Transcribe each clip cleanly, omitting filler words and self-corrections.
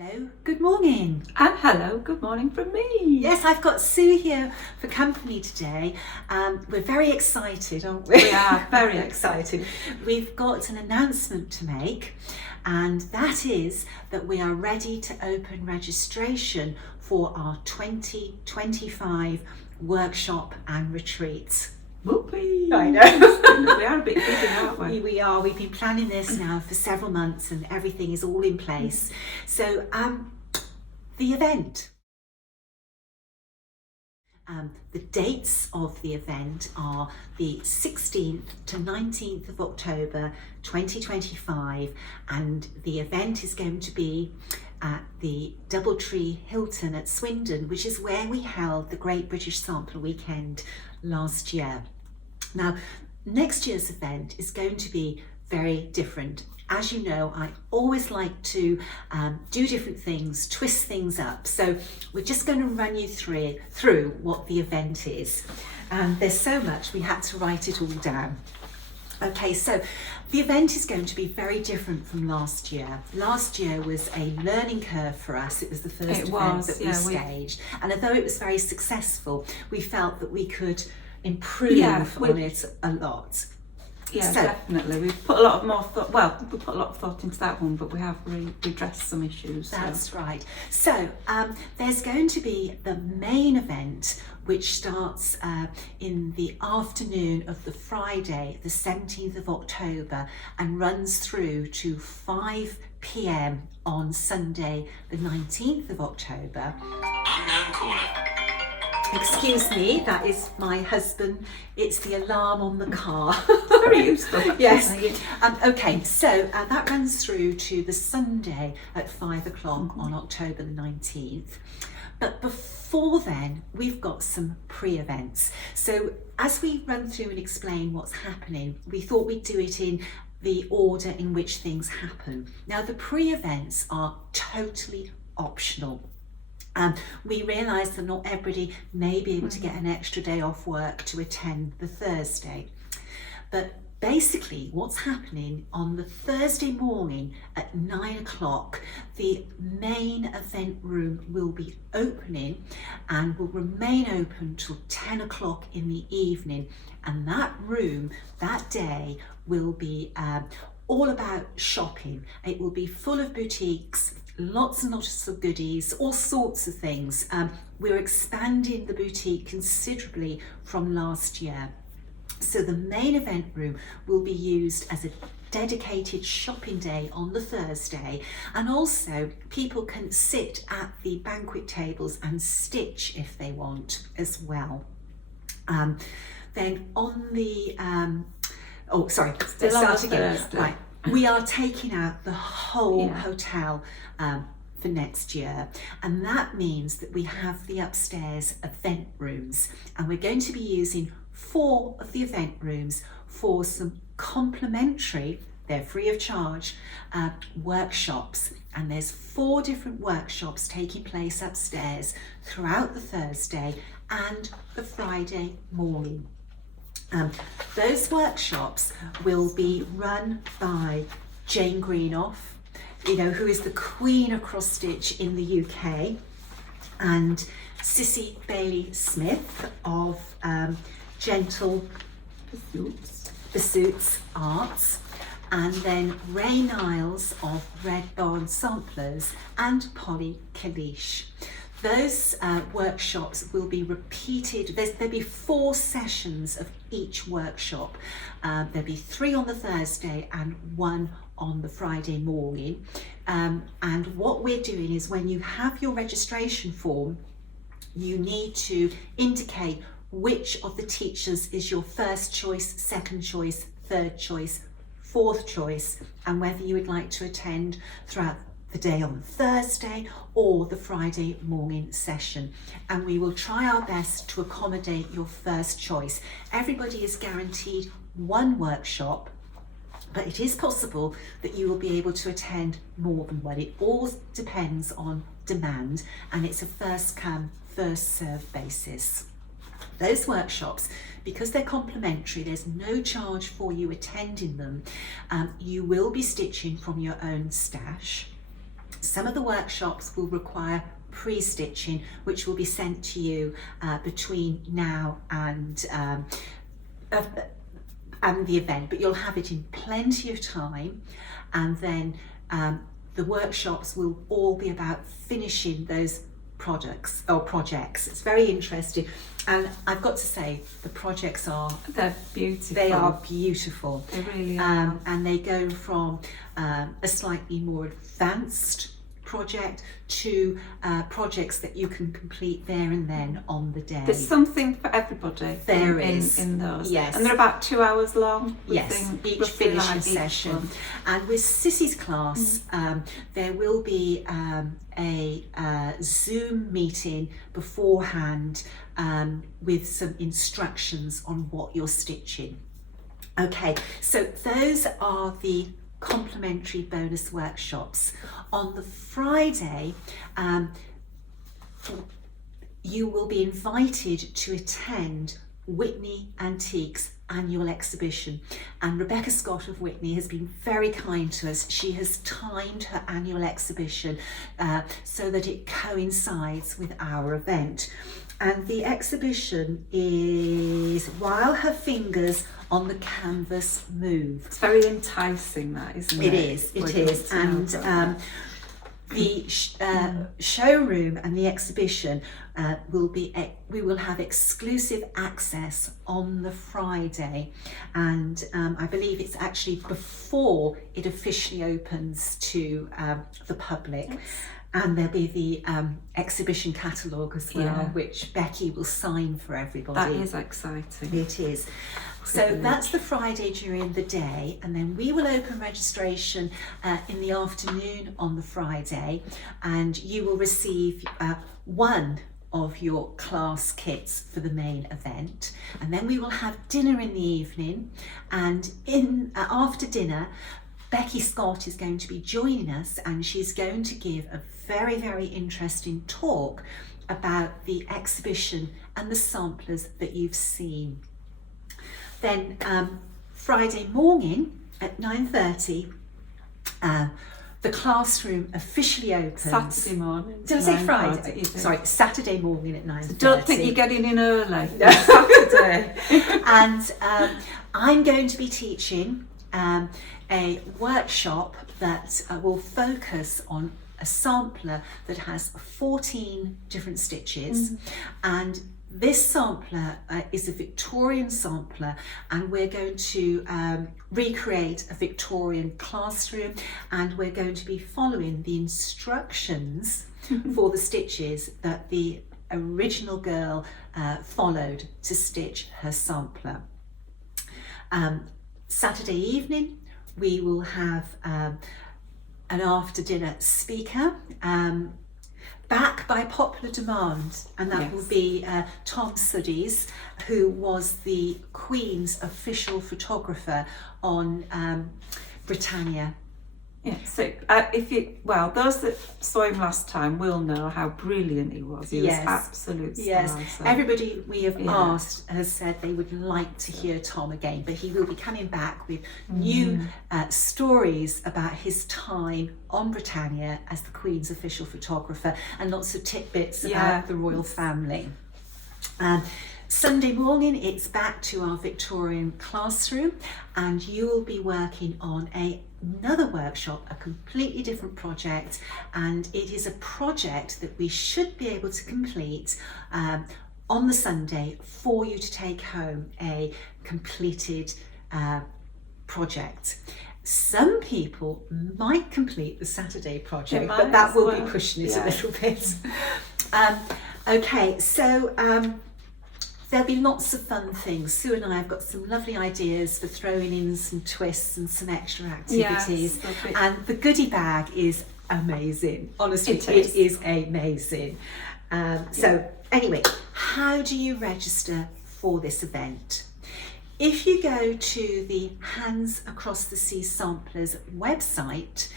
Hello, good morning. And hello, good morning from me. Yes, I've got Sue here for company today. We're very excited, aren't we? We are very excited. We've got an announcement to make, and that is that we are ready to open registration for our 2025 workshop and retreats. Whoopee. I know. We are a bit busy, aren't we? We are. We've been planning this now for several months and everything is all in place. So, the event. The dates of the event are the 16th to 19th of October 2025, and the event is going to be at the Doubletree Hilton at Swindon, which is where we held the Great British Sampler Weekend last year. Now, next year's event is going to be very different. As you know, I always like to do different things, twist things up. So we're just going to run you through what the event is. There's so much, we had to write it all down. Okay, so the event is going to be very different from last year. Last year was a learning curve for us. It was the first event that we staged. And although it was very successful, we felt that we could improve on it a lot. Yeah, so, definitely. We've put a lot more thought. Well, we put a lot of thought into that one, but we have redressed some issues. That's right. So there's going to be the main event, which starts in the afternoon of the Friday, the 17th of October, and runs through to 5 p.m. on Sunday, the 19th of October. Unknown caller. Excuse me, that is my husband. It's the alarm on the car. Very useful. Yes. Okay, so that runs through to the Sunday at 5 o'clock on October the 19th. But before then, we've got some pre-events. So as we run through and explain what's happening, we thought we'd do it in the order in which things happen. Now, the pre-events are totally optional. We realise that not everybody may be able to get an extra day off work to attend the Thursday. But basically what's happening on the Thursday morning at 9 o'clock, the main event room will be opening and will remain open till 10 o'clock in the evening. And that room that day will be all about shopping. It will be full of boutiques, lots and lots of goodies, all sorts of things. We're expanding the boutique considerably from last year. So the main event room will be used as a dedicated shopping day on the Thursday, and also people can sit at the banquet tables and stitch if they want as well. Then on the, let's start again. Right. We are taking out the whole hotel for next year, and that means that we have the upstairs event rooms, and we're going to be using 4 of the event rooms for some complimentary, they're free of charge, workshops. And there's 4 different workshops taking place upstairs throughout the Thursday and the Friday morning. Those workshops will be run by Jane Greenoff, who is the Queen of Cross Stitch in the UK, and Sissy Bailey Smith of Gentle Pursuits Arts, and then Ray Niles of Red Barn Samplers, and Polly Kalish. Those workshops will be repeated. There'll be 4 sessions of each workshop. There'll be 3 on the Thursday and 1 on the Friday morning. And what we're doing is, when you have your registration form, you need to indicate which of the teachers is your first choice, second choice, third choice, fourth choice, and whether you would like to attend throughout the day on Thursday or the Friday morning session. And we will try our best to accommodate your first choice. Everybody is guaranteed 1 workshop, but it is possible that you will be able to attend more than 1. It all depends on demand, and it's a first come, first served basis. Those workshops, because they're complimentary, there's no charge for you attending them. You will be stitching from your own stash. Some of the workshops will require pre-stitching, which will be sent to you between now and the event, but you'll have it in plenty of time, and then the workshops will all be about finishing those projects. It's very interesting, and I've got to say the projects they're beautiful. They are beautiful. They really are. And they go from a slightly more advanced project to projects that you can complete there and then on the day. There's something for everybody. There is in those. Yes. And they're about 2 hours long. Yes, each finishing session. One. And with Sissy's class, there will be a Zoom meeting beforehand with some instructions on what you're stitching. Okay, so those are the complimentary bonus workshops. On the Friday, you will be invited to attend Whitney Antiques annual exhibition, and Rebecca Scott of Whitney has been very kind to us. She has timed her annual exhibition so that it coincides with our event, and the exhibition is While Her Fingers on the Canvas Move. It's very enticing, that, isn't it? It is, and the showroom and the exhibition we will have exclusive access on the Friday, and I believe it's actually before it officially opens to the public. Yes. And there'll be the exhibition catalogue as well, which Becky will sign for everybody. That is exciting. It is. So that's the Friday during the day, and then we will open registration in the afternoon on the Friday, and you will receive one of your class kits for the main event, and then we will have dinner in the evening, and after dinner Becky Scott is going to be joining us, and she's going to give a very, very interesting talk about the exhibition and the samplers that you've seen. Then Friday morning at 9:30, the classroom officially opens. Saturday morning. Did I say Friday? Sorry, Saturday morning at 9:30. So don't think you're getting in early. No. Saturday. And I'm going to be teaching a workshop that will focus on a sampler that has 14 different stitches, and this sampler is a Victorian sampler, and we're going to recreate a Victorian classroom, and we're going to be following the instructions for the stitches that the original girl followed to stitch her sampler. Saturday evening we will have an after dinner speaker, back by popular demand, and that will be Tom Suddies, who was the Queen's official photographer on Britannia. Yeah, so those that saw him last time will know how brilliant he was. He was absolute star. Yes, so. Everybody we have asked has said they would like to hear Tom again, but he will be coming back with new stories about his time on Britannia as the Queen's official photographer, and lots of tidbits about the royal family. Sunday morning, it's back to our Victorian classroom, and you'll be working on another workshop, a completely different project, and it is a project that we should be able to complete on the Sunday for you to take home a completed project. Some people might complete the Saturday project, but that will be pushing it a little bit. Okay, so there'll be lots of fun things. Sue and I have got some lovely ideas for throwing in some twists and some extra activities. Yes, and the goodie bag is amazing. Honestly, it is amazing. So anyway, how do you register for this event? If you go to the Hands Across the Sea Samplers website,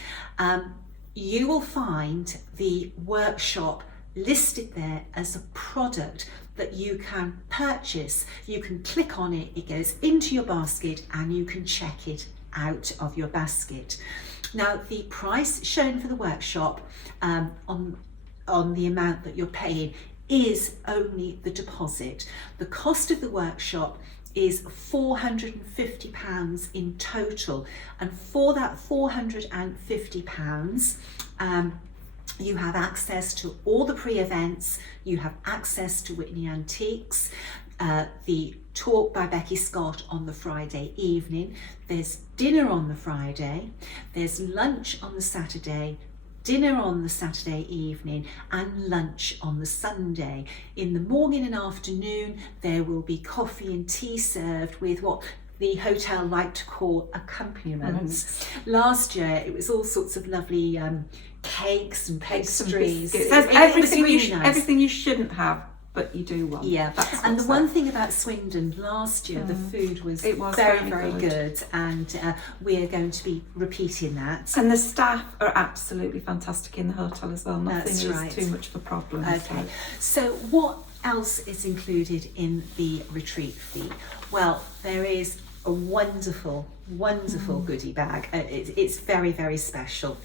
you will find the workshop listed there as a product that you can purchase. You can click on it, it goes into your basket, and you can check it out of your basket. Now, the price shown for the workshop on the amount that you're paying is only the deposit. The cost of the workshop is £450 in total, and for that £450 you have access to all the pre-events, you have access to Whitney Antiques, the talk by Becky Scott on the Friday evening, there's dinner on the Friday, there's lunch on the Saturday, dinner on the Saturday evening, and lunch on the Sunday. In the morning and afternoon there will be coffee and tea served with what the hotel like to call accompaniments. Last year it was all sorts of lovely cakes and pastries. Everything, really nice. Everything you shouldn't have, but you do want. Yeah, and the one thing about Swindon last year, the food was very good, and we are going to be repeating that. And the staff are absolutely fantastic in the hotel as well. Nothing is too much of a problem. Okay, so what else is included in the retreat fee? Well, there is a wonderful goodie bag. It's very special.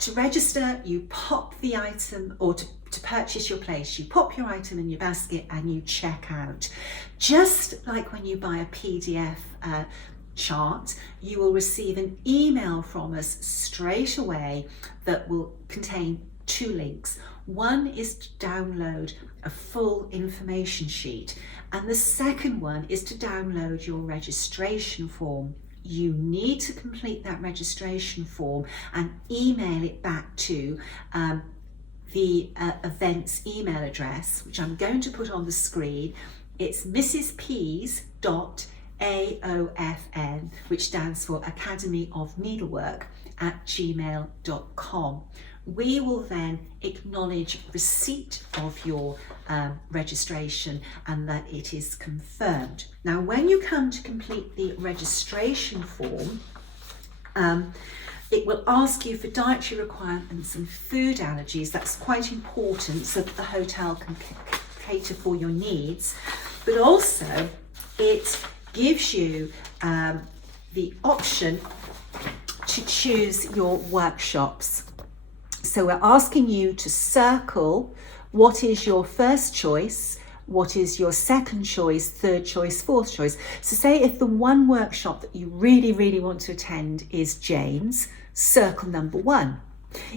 To register, you pop the item, or to purchase your place, you pop your item in your basket and you check out. Just like when you buy a PDF chart, you will receive an email from us straight away that will contain 2 links. One is to download a full information sheet, and the second one is to download your registration form. You need to complete that registration form and email it back to the event's email address, which I'm going to put on the screen. It's mrspeas.aofn, which stands for Academy of Needlework, @gmail.com. We will then acknowledge receipt of your registration and that it is confirmed. Now, when you come to complete the registration form, it will ask you for dietary requirements and food allergies. That's quite important so that the hotel can cater for your needs. But also, it gives you the option to choose your workshops. So we're asking you to circle what is your first choice, what is your second choice, third choice, fourth choice. So say if the one workshop that you really want to attend is Jane's, circle number 1.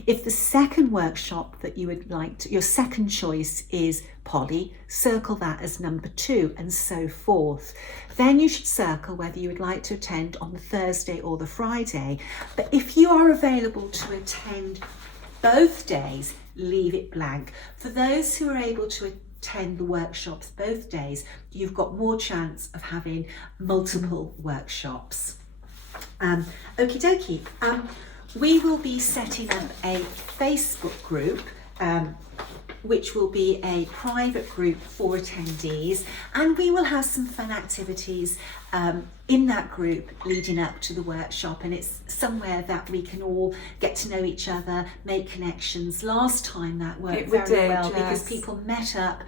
If the second workshop that you would like to, your second choice is Polly, circle that as number 2, and so forth. Then you should circle whether you would like to attend on the Thursday or the Friday. But if you are available to attend both days, leave it blank. For those who are able to attend the workshops both days, you've got more chance of having multiple workshops. Okie dokie. We will be setting up a Facebook group, which will be a private group for attendees, and we will have some fun activities in that group leading up to the workshop, and it's somewhere that we can all get to know each other, make connections. Last time that worked very well because people met up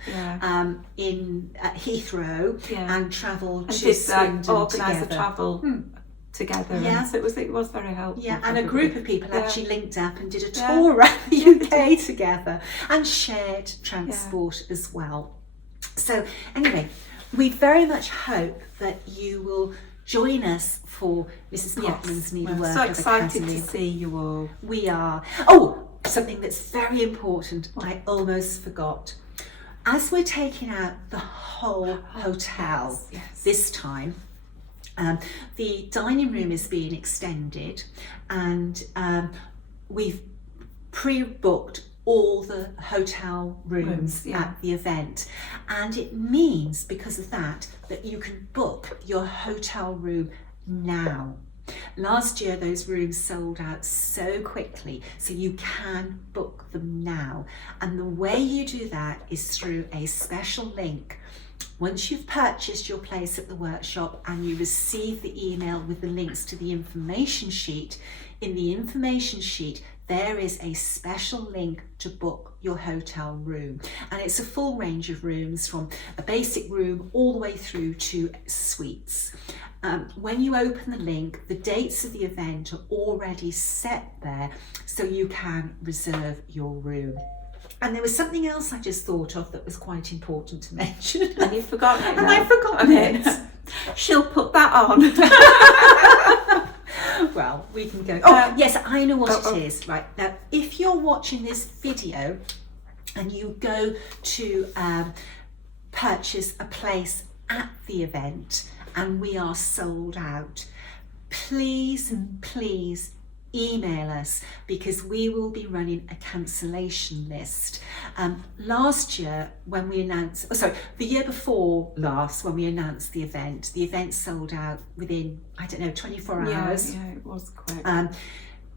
in Heathrow and travelled to Swindon organise together. the travel together. Yeah. And so it was very helpful. Yeah, and a group of people actually linked up and did a tour around the UK together and shared transport as well. So anyway, we very much hope that you will join us for Mrs. Potman's Needlework. So excited to see you all. We are. Oh, something that's very important, I almost forgot. As we're taking out the whole hotel this time, the dining room is being extended, and we've pre-booked all the hotel rooms at the event, and it means because of that you can book your hotel room now. Last year those rooms sold out so quickly, so you can book them now, and the way you do that is through a special link. Once you've purchased your place at the workshop and you receive the email with the links to the information sheet, in the information sheet there is a special link to book your hotel room, and it's a full range of rooms from a basic room all the way through to suites. when you open the link, the dates of the event are already set there, so you can reserve your room. And there was something else I just thought of that was quite important to mention. And you've forgotten it now. And I've forgotten it. She'll put that on. Well, we can go. Oh, yes, I know what it is. Right, now, if you're watching this video and you go to purchase a place at the event and we are sold out, please email us, because we will be running a cancellation list. Last year when we announced, the year before last when we announced the event sold out within, 24 hours. Yeah, it was quick.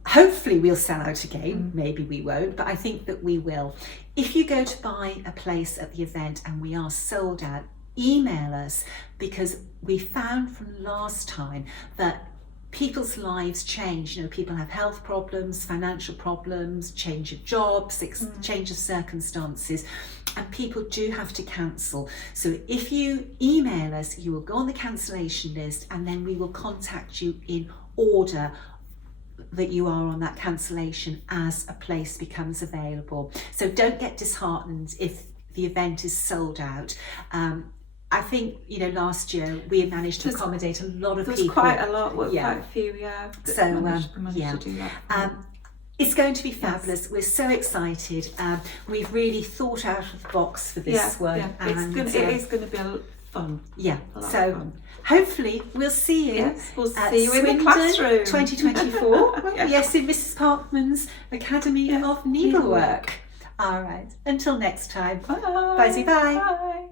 Hopefully we'll sell out again, maybe we won't, but I think that we will. If you go to buy a place at the event and we are sold out, email us, because we found from last time that people's lives change. People have health problems, financial problems, change of jobs, change of circumstances, and people do have to cancel. So if you email us, you will go on the cancellation list, and then we will contact you in order that you are on that cancellation as a place becomes available. So don't get disheartened if the event is sold out. I think, last year we managed to accommodate a lot of people. There was quite a lot, quite a few, So, managed to do that. It's going to be fabulous. Yes. We're so excited. We've really thought out of the box for this one. Yeah. And it is going to be fun. Yeah, so fun. Hopefully we'll see you. Yes, we'll see you in the classroom. 2024. Yes, in Mrs. Parkman's Academy of Needlework. All right. Until next time. Bye. Bye. Bye.